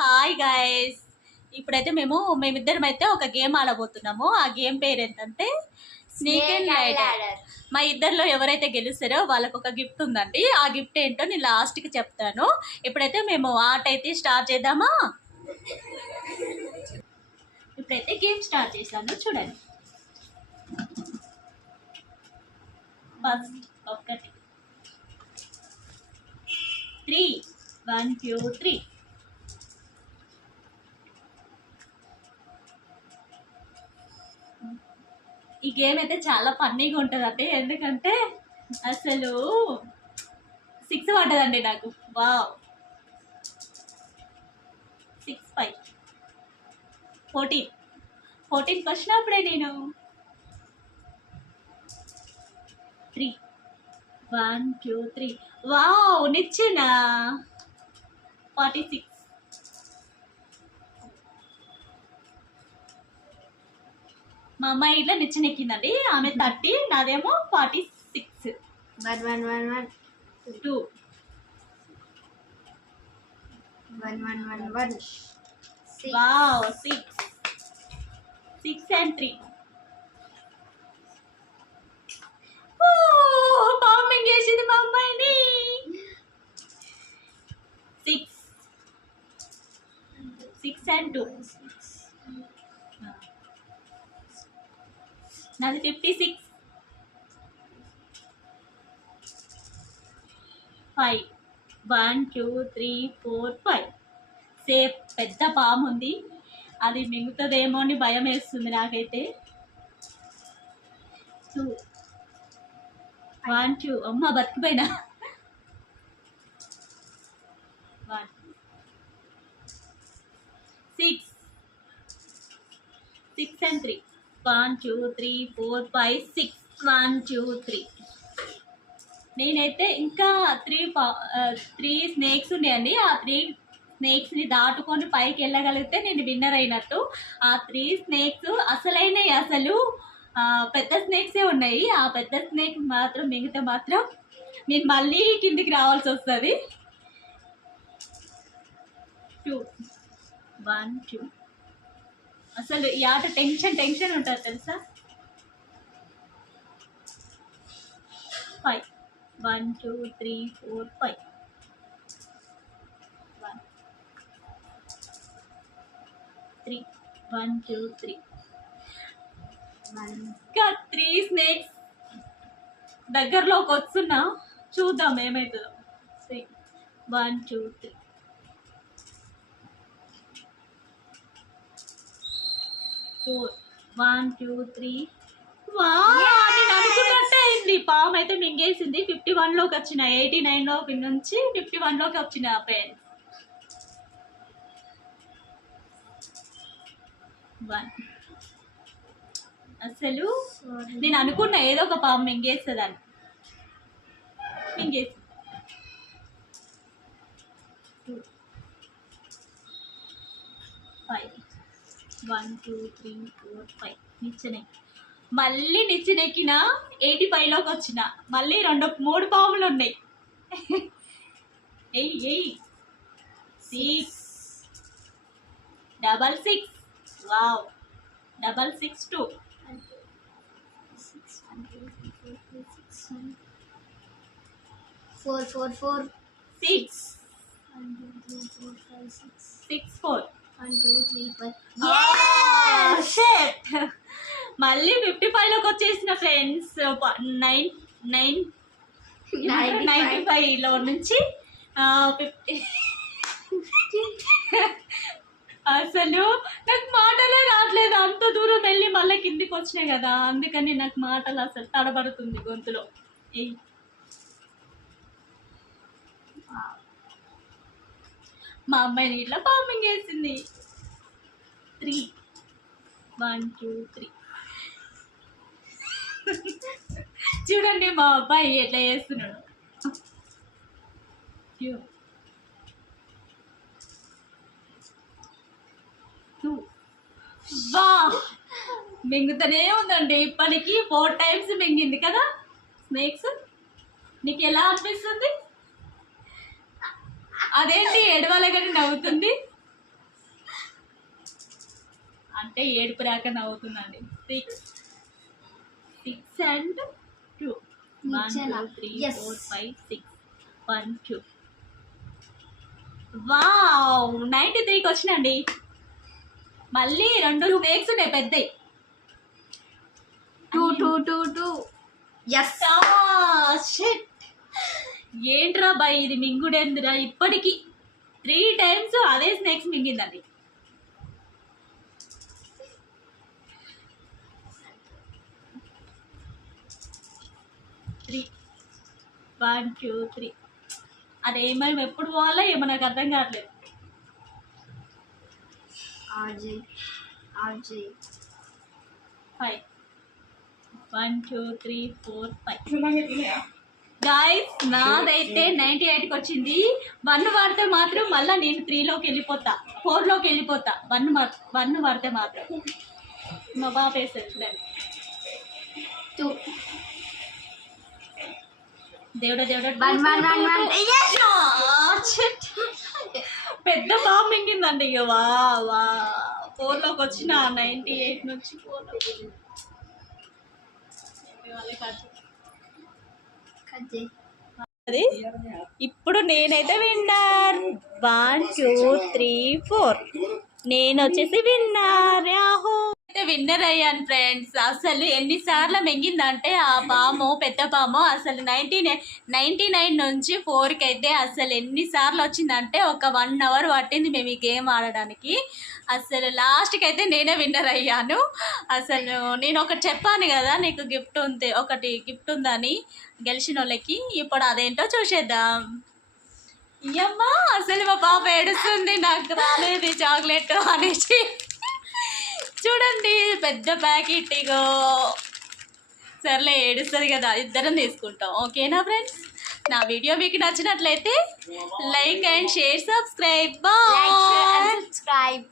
Hi guys, ఇప్పుడైతే మేమిద్దరం అయితే ఒక గేమ్ ఆడబోతున్నాము. ఆ గేమ్ పేరు ఏంటంటే స్నేక్ అండ్ ల్యాడర్. మా ఇద్దరిలో ఎవరైతే గెలుస్తారో వాళ్ళకు ఒక గిఫ్ట్ ఉందండి. ఆ గిఫ్ట్ ఏంటో నేను లాస్ట్కి చెప్తాను. ఇప్పుడైతే మేము ఆట అయితే స్టార్ట్ చేద్దామా? ఇప్పుడైతే గేమ్ స్టార్ట్ చేశాను, చూడండి. ఫస్ట్ ఒకటి 3 1 2 3. ఈ గేమ్ అయితే చాలా ఫన్నీగా ఉంటుందండి, ఎందుకంటే అసలు 6 పడ్డదండి నాకు. వావ్, 6 5 14 వచ్చినప్పుడే నేను 3 1 2 3. వావ్, నిచ్చెన 46. మా అమ్మాయి ఇట్లా నిచ్చెన ఎక్కిందండి. ఆమె 30, నాదేమో 46. 1 1 1 1 2 1 1 1 1. Wow, 6 and 3. బాంబింగ్ చేసింది మా అమ్మాయిని. 6 and 2. నాది 56. 5 1 2 3 4 5. సేఫ్. పెద్ద పాము ఉంది, అది మింగుతుందేమో అని భయం వేస్తుంది నాకైతే. 2 1 2. అమ్మ, బతికిపోయినా. 1 6 and 3. 1 2 3 4 5 6. 1 2 3. నేనైతే ఇంకా 3 స్నేక్స్ ఉన్నాయండి. ఆ 3 స్నేక్స్ని దాటుకొని పైకి వెళ్ళగలిగితే నేను విన్నర్ అయినట్టు. ఆ 3 స్నేక్స్ అసలైనవి, అసలు పెద్ద స్నేక్సే ఉన్నాయి. ఆ పెద్ద స్నేక్ మాత్రం మిగితే మాత్రం నేను మళ్ళీ కిందికి రావాల్సి వస్తుంది. 2 1 2. అసలు ఈ ఆట టెన్షన్ ఉంటుంది తెలుసా. 5 1 2 3 4 5. 1 3 1 2 3. ఇంకా 3 స్నేక్స్ దగ్గరలోకి వస్తున్నా, చూద్దాం ఏమవుతుందో. 3 1 2 3. 4 1 2 3. నేను అనుకున్నట్టే అయింది. పాము అయితే మింగేసింది. 51లోకి వచ్చిన, 89లోకి నుంచి 51లోకి వచ్చిన ఫ్రెండ్స్. 1. అసలు నేను అనుకున్నా ఏదో ఒక పాము మింగేస్తుందని. మింగేసి 2 5 1 2 3 4 5. నిచ్చెనే మళ్ళీ నిచ్చెనెక్కిన 85లోకి వచ్చిన. మళ్ళీ 3 పాములు ఉన్నాయి. 8 6 6. వావ్, 6 2. 4 4 4 6 1 2 3 4 5 6 6 4. 1 2 3 4. షిట్, మళ్ళీ 55లోకి వచ్చేసిన ఫ్రెండ్స్. 95లో నుంచి 50. అసలు నాకు మాటలే రావట్లేదు. అంత దూరం వెళ్ళి మళ్ళీ కిందికి వచ్చినాయి కదా, అందుకని నాకు మాటలు అసలు తడబడుతుంది గొంతులో. మా అమ్మాయిని ఇట్లా పాంపింగ్ వేసింది. 3 1 2 3. చూడండి మా అబ్బాయి ఎట్లా చేస్తున్నాడు. 2 వా, మింగుతూనే ఉందండి. ఇప్పటికి 4 times మింగింది కదా స్నేక్స్. నీకు ఎలా అనిపిస్తుంది? అదేంటి ఎడవలగని నవ్వుతుంది? అంటే ఏడుపు రాక నవ్వుతుందండి. 6 and 2 1 2 3 Yes. 4 5 6 1 2. వావ్ 93కి వచ్చినండి. మళ్ళీ 2 స్నేక్స్ ఉన్నాయి పెద్దవి. 2 2 2 2. Yes. షిట్ ఏంట్రా బాయ్ ఇది మింగుడేందిరా ఇప్పటికి 3 times అదే స్నేక్స్ మింగిందండి. 3 1 2 3. అదే మేము ఎప్పుడు పోవాలో ఏమో నాకు అర్థం కావట్లేదు. RJ 5 1 2 3 4 5. గాయస్ నాదైతే 98కి వచ్చింది. 1 పడితే మాత్రం మళ్ళీ నేను 3లోకి వెళ్ళిపోతా, 4లోకి వెళ్ళిపోతా. 1 పడితే మాత్రం మా బాబు వేస్తారు చూడండి. 2. దేవుడా దేవుడా 1 1 1 1. Yes. పెద్ద బాబు మింగిందండి. ఇక వా 4లోకి వచ్చిన 98 నుంచి 4లోకి. అది ఇప్పుడు నేనైతే విన్నర్. 1 2 3 4 నేను వచ్చేసి విన్నర్. యాహో అయితే విన్నర్ అయ్యాను ఫ్రెండ్స్. అసలు ఎన్నిసార్లు మింగిందంటే ఆ పాము, పెద్ద పాము అసలు 99 నుంచి 4కి అయితే అసలు ఎన్నిసార్లు వచ్చిందంటే ఒక 1 hour పట్టింది మేము ఈ గేమ్ ఆడడానికి. అసలు లాస్ట్కి అయితే నేనే విన్నర్ అయ్యాను. అసలు నేను ఒకటి చెప్పాను కదా నీకు ఒకటి గిఫ్ట్ ఉందని గెలిచిన వాళ్ళకి. ఇప్పుడు అదేంటో చూసేద్దాం. అమ్మా అసలు మా పాప ఏడుస్తుంది నాకు రాలేదు చాక్లెట్ అనేసి. చూడండి పెద్ద ప్యాకెట్. ఇగో సర్లే ఏడుస్తుంది కదా, ఇద్దరం తీసుకుంటాం. ఓకేనా ఫ్రెండ్స్? నా వీడియో మీకు నచ్చినట్లయితే like and share, subscribe. Bye. Like, share and subscribe.